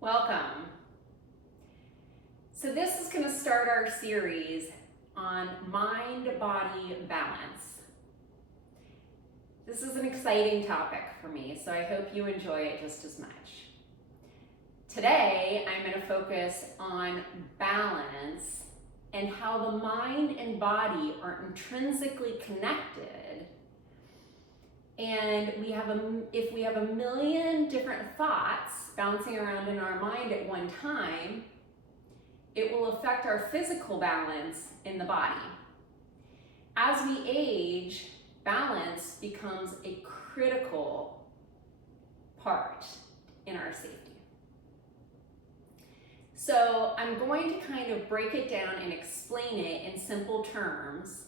Welcome. So this is going to start our series on mind-body balance. This is an exciting topic for me, so I hope you enjoy it just as much. Today, I'm going to focus on balance and how the mind and body are intrinsically connected. And if we have a million different thoughts bouncing around in our mind at one time, it will affect our physical balance in the body. As we age, balance becomes a critical part in our safety. So I'm going to kind of break it down and explain it in simple terms,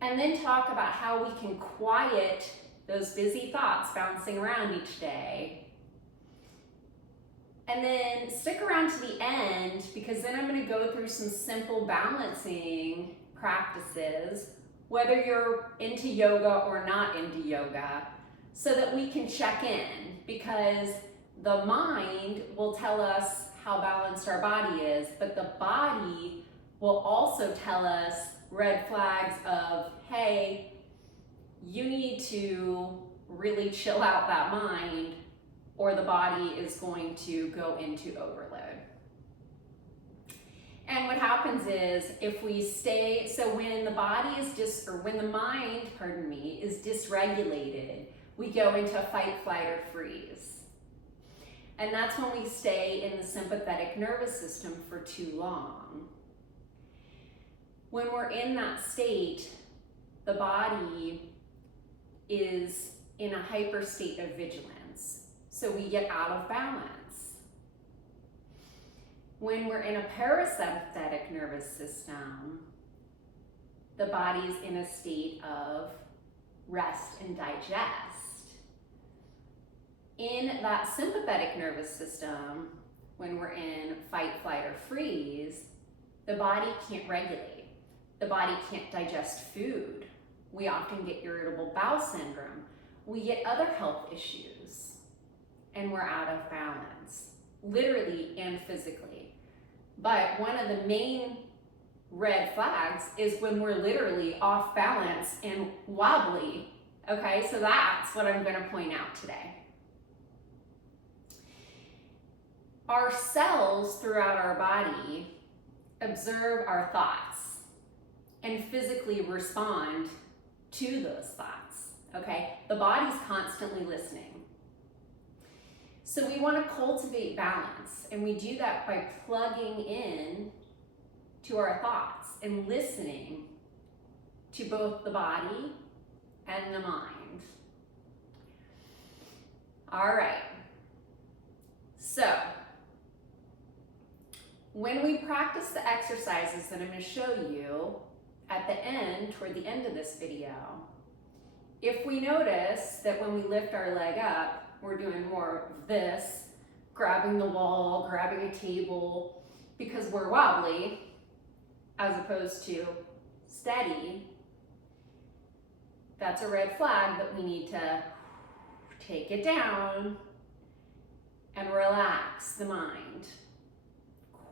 and then talk about how we can quiet those busy thoughts bouncing around each day. And then stick around to the end, because then I'm going to go through some simple balancing practices, whether you're into yoga or not into yoga, so that we can check in, because the mind will tell us how balanced our body is, but the body will also tell us red flags of, hey, you need to really chill out that mind, or the body is going to go into overload. And what happens is, if we stay, so when the body is when the mind, is dysregulated, we go into fight, flight, or freeze. And that's when we stay in the sympathetic nervous system for too long. When we're in that state, the body is in a hyper state of vigilance. So we get out of balance. When we're in a parasympathetic nervous system, the body's in a state of rest and digest. In that sympathetic nervous system, when we're in fight, flight, or freeze, the body can't regulate. The body can't digest food. We often get irritable bowel syndrome. We get other health issues, and we're out of balance, literally and physically. But one of the main red flags is when we're literally off balance and wobbly. Okay, so that's what I'm going to point out today. Our cells throughout our body observe our thoughts and physically respond to those thoughts, okay? The body's constantly listening. So we want to cultivate balance, and we do that by plugging in to our thoughts and listening to both the body and the mind. All right. So, when we practice the exercises that I'm going to show you at the end, toward the end of this video, if we notice that when we lift our leg up, we're doing more of this, grabbing the wall, grabbing a table, because we're wobbly, as opposed to steady, that's a red flag that we need to take it down and relax the mind.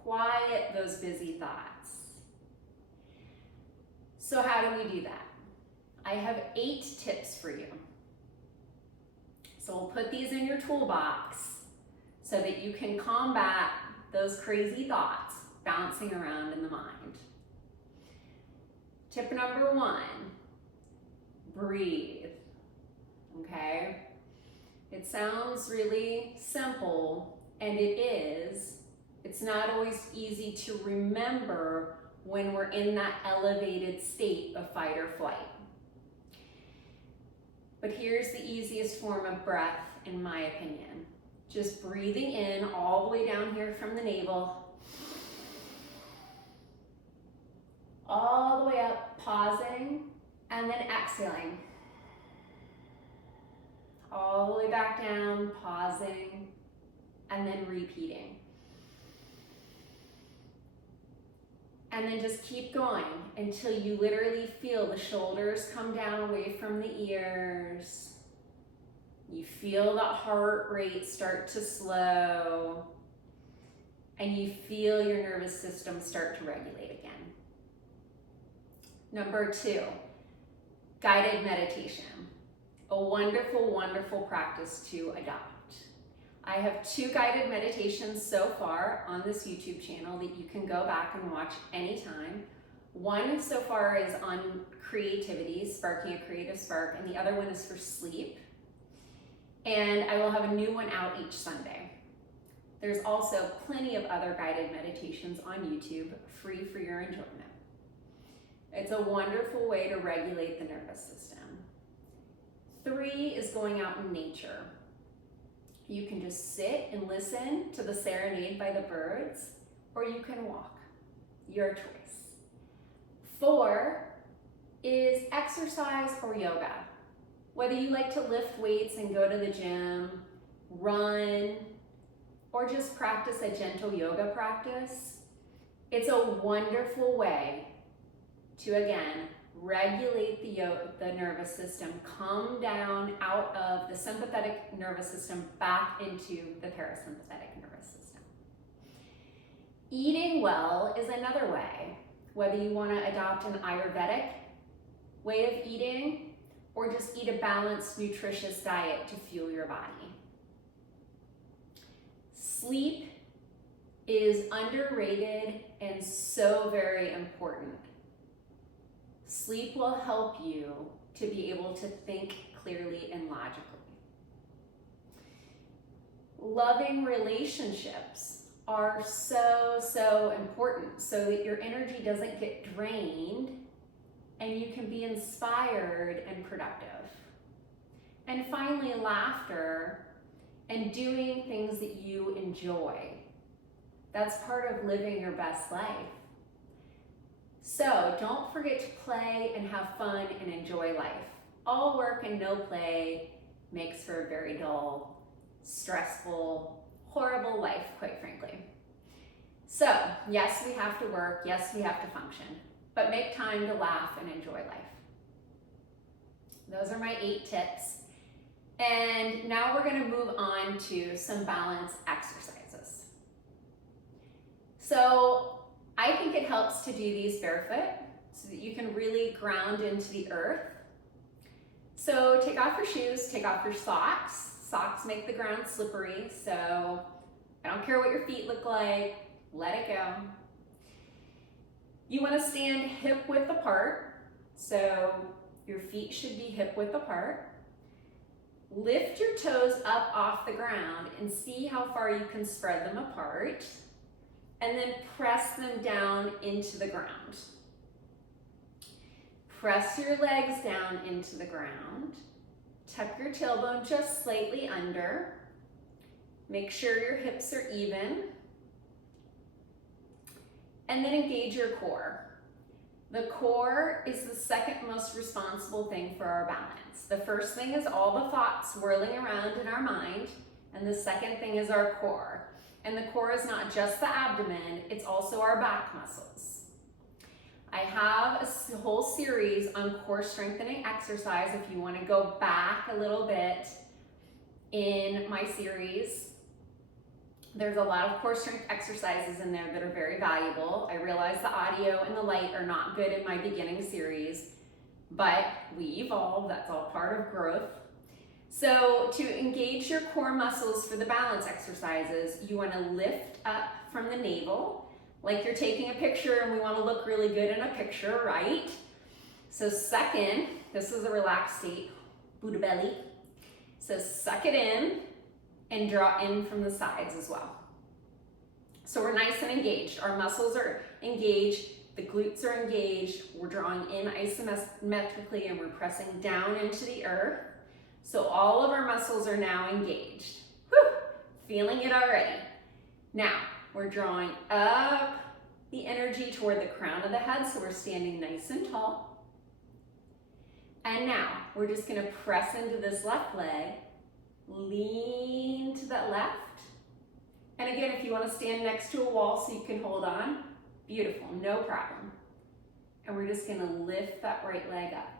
Quiet those busy thoughts. So how do we do that? I have 8 tips for you. So we'll put these in your toolbox so that you can combat those crazy thoughts bouncing around in the mind. Tip number 1, breathe, okay? It sounds really simple, and it is. It's not always easy to remember when we're in that elevated state of fight or flight. But here's the easiest form of breath, in my opinion. Just breathing in all the way down here from the navel, all the way up, pausing, and then exhaling. All the way back down, pausing, and then repeating. And then just keep going until you literally feel the shoulders come down away from the ears. You feel that heart rate start to slow. and you feel your nervous system start to regulate again. Number 2, guided meditation. A wonderful, wonderful practice to adopt. I have 2 guided meditations so far on this YouTube channel that you can go back and watch anytime. One so far is on creativity, sparking a creative spark, and the other one is for sleep. And I will have a new one out each Sunday. There's also plenty of other guided meditations on YouTube, free for your enjoyment. It's a wonderful way to regulate the nervous system. 3 is going out in nature. You can just sit and listen to the serenade by the birds, or you can walk. Your choice. 4 is exercise or yoga. Whether you like to lift weights and go to the gym, run, or just practice a gentle yoga practice, it's a wonderful way to, again, regulate the nervous system, calm down out of the sympathetic nervous system back into the parasympathetic nervous system. Eating well is another way, whether you want to adopt an Ayurvedic way of eating or just eat a balanced, nutritious diet to fuel your body. Sleep is underrated and so very important. Sleep will help you to be able to think clearly and logically. Loving relationships are so, so important so that your energy doesn't get drained and you can be inspired and productive. And finally, laughter and doing things that you enjoy. That's part of living your best life. So don't forget to play and have fun and enjoy life. All work and no play makes for a very dull, stressful, horrible life, quite frankly. So yes, we have to work. Yes, we have to function, but make time to laugh and enjoy life. Those are my 8 tips. And now we're going to move on to some balance exercises. So I think it helps to do these barefoot so that you can really ground into the earth. So take off your shoes, take off your socks. Socks make the ground slippery, so I don't care what your feet look like, let it go. You want to stand hip width apart, so your feet should be hip width apart. Lift your toes up off the ground and see how far you can spread them apart. And then press them down into the ground. Press your legs down into the ground. Tuck your tailbone just slightly under. Make sure your hips are even. And then engage your core. The core is the second most responsible thing for our balance. The first thing is all the thoughts swirling around in our mind, and the second thing is our core. And the core is not just the abdomen, it's also our back muscles. I have a whole series on core strengthening exercise if you want to go back a little bit in my series. There's a lot of core strength exercises in there that are very valuable. I realize the audio and the light are not good in my beginning series, but we evolve, that's all part of growth. So to engage your core muscles for the balance exercises, you want to lift up from the navel, like you're taking a picture and we want to look really good in a picture, right? So suck in, this is a relaxed state, Buddha belly. So suck it in and draw in from the sides as well. So we're nice and engaged. Our muscles are engaged, the glutes are engaged, we're drawing in isometrically and we're pressing down into the earth. So all of our muscles are now engaged. Whew, feeling it already. Now, we're drawing up the energy toward the crown of the head, so we're standing nice and tall. And now, we're just gonna press into this left leg, lean to that left. And again, if you wanna stand next to a wall so you can hold on, beautiful, no problem. And we're just gonna lift that right leg up.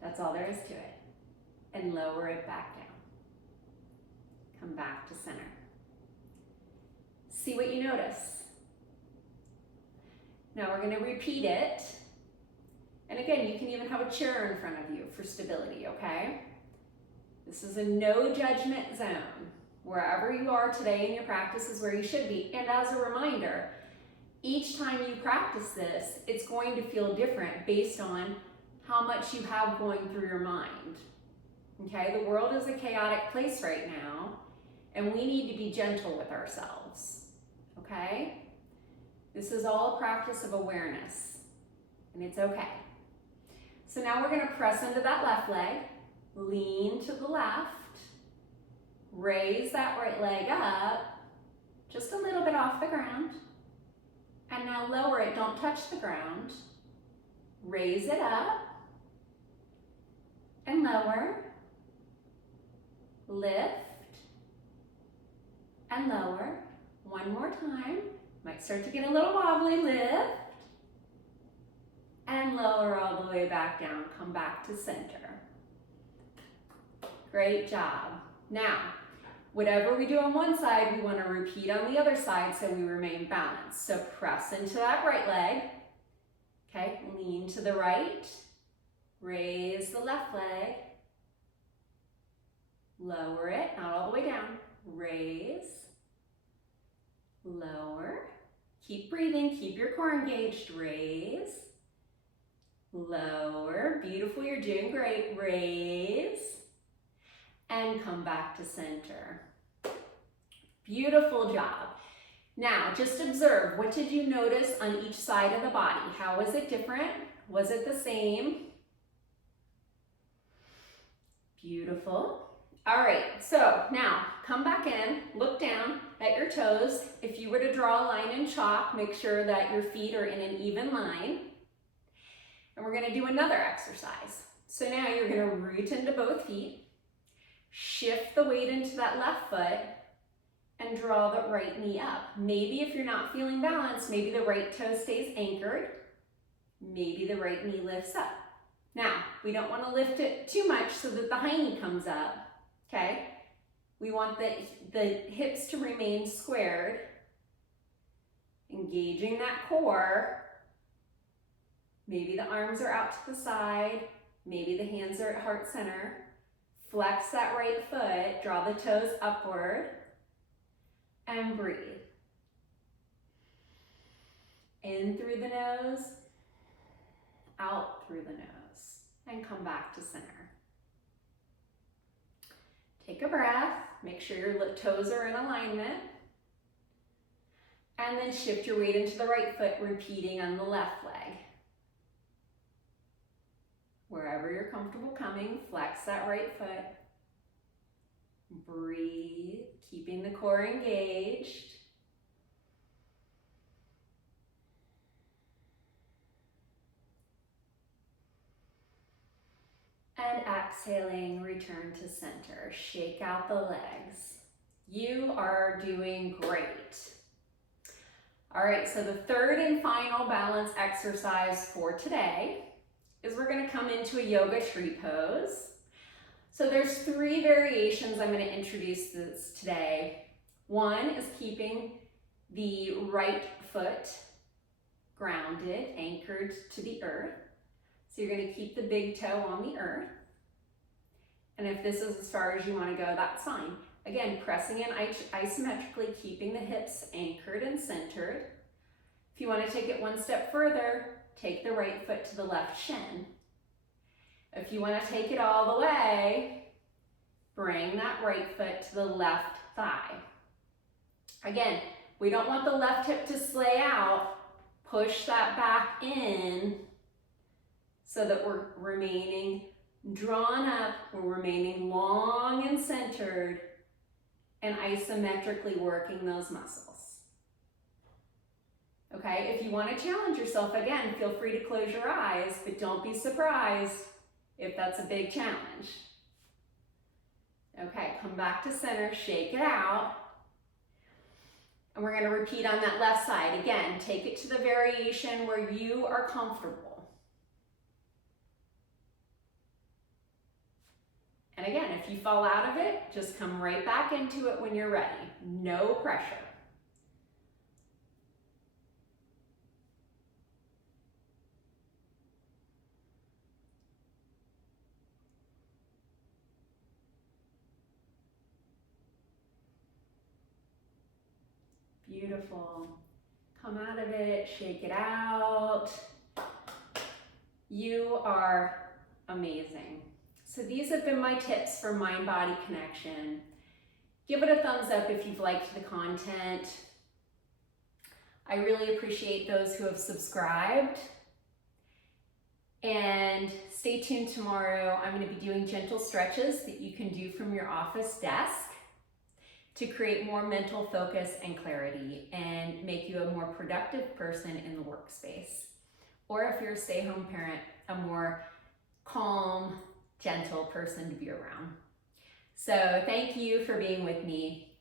That's all there is to it. And lower it back down. Come back to center. See what you notice. Now we're going to repeat it. And again, you can even have a chair in front of you for stability, okay? This is a no judgment zone. Wherever you are today in your practice is where you should be. And as a reminder, each time you practice this, it's going to feel different based on how much you have going through your mind. Okay, the world is a chaotic place right now, and we need to be gentle with ourselves. Okay? This is all a practice of awareness, and it's okay. So now we're going to press into that left leg, lean to the left, raise that right leg up, just a little bit off the ground, and now lower it, don't touch the ground. Raise it up, and lower, lift, and lower. One more time, might start to get a little wobbly, lift, and lower all the way back down, come back to center. Great job. Now, whatever we do on one side, we want to repeat on the other side so we remain balanced. So press into that right leg. Okay, lean to the right. Raise the left leg. Lower it, not all the way down. Raise. Lower. Keep breathing, keep your core engaged. Raise. Lower. Beautiful, you're doing great. Raise. And come back to center. Beautiful job. Now, just observe, what did you notice on each side of the body? How was it different? Was it the same? Beautiful. All right, so now come back in, look down at your toes. If you were to draw a line in chalk, make sure that your feet are in an even line. And we're gonna do another exercise. So now you're gonna root into both feet, shift the weight into that left foot, and draw the right knee up. Maybe if you're not feeling balanced, maybe the right toe stays anchored, maybe the right knee lifts up. Now, we don't want to lift it too much so that the high knee comes up, okay? We want the hips to remain squared, engaging that core. Maybe the arms are out to the side, maybe the hands are at heart center. Flex that right foot, draw the toes upward, and breathe. In through the nose, out through the nose, and come back to center. Take a breath, make sure your toes are in alignment, and then shift your weight into the right foot, repeating on the left leg. Wherever you're comfortable coming, flex that right foot. Breathe, keeping the core engaged. And exhaling, return to center. Shake out the legs. You are doing great. All right, so the third and final balance exercise for today is we're going to come into a yoga tree pose. So there's 3 variations I'm going to introduce this today. One is keeping the right foot grounded, anchored to the earth. So you're going to keep the big toe on the earth. And if this is as far as you want to go, that's fine. Again, pressing in isometrically, keeping the hips anchored and centered. If you want to take it one step further, take the right foot to the left shin. If you want to take it all the way, bring that right foot to the left thigh. Again, we don't want the left hip to splay out. Push that back in so that we're remaining drawn up, we're remaining long and centered, and isometrically working those muscles. Okay, if you want to challenge yourself, again, feel free to close your eyes, but don't be surprised if that's a big challenge. Okay, come back to center, shake it out. And we're going to repeat on that left side. Again, take it to the variation where you are comfortable. And Again, if you fall out of it, just come right back into it when you're ready. No pressure. Beautiful. Come out of it, shake it out. You are amazing. So these have been my tips for mind-body connection. Give it a thumbs up if you've liked the content. I really appreciate those who have subscribed. And stay tuned tomorrow. I'm going to be doing gentle stretches that you can do from your office desk to create more mental focus and clarity and make you a more productive person in the workspace. Or if you're a stay-home parent, a more calm, gentle person to be around. So thank you for being with me.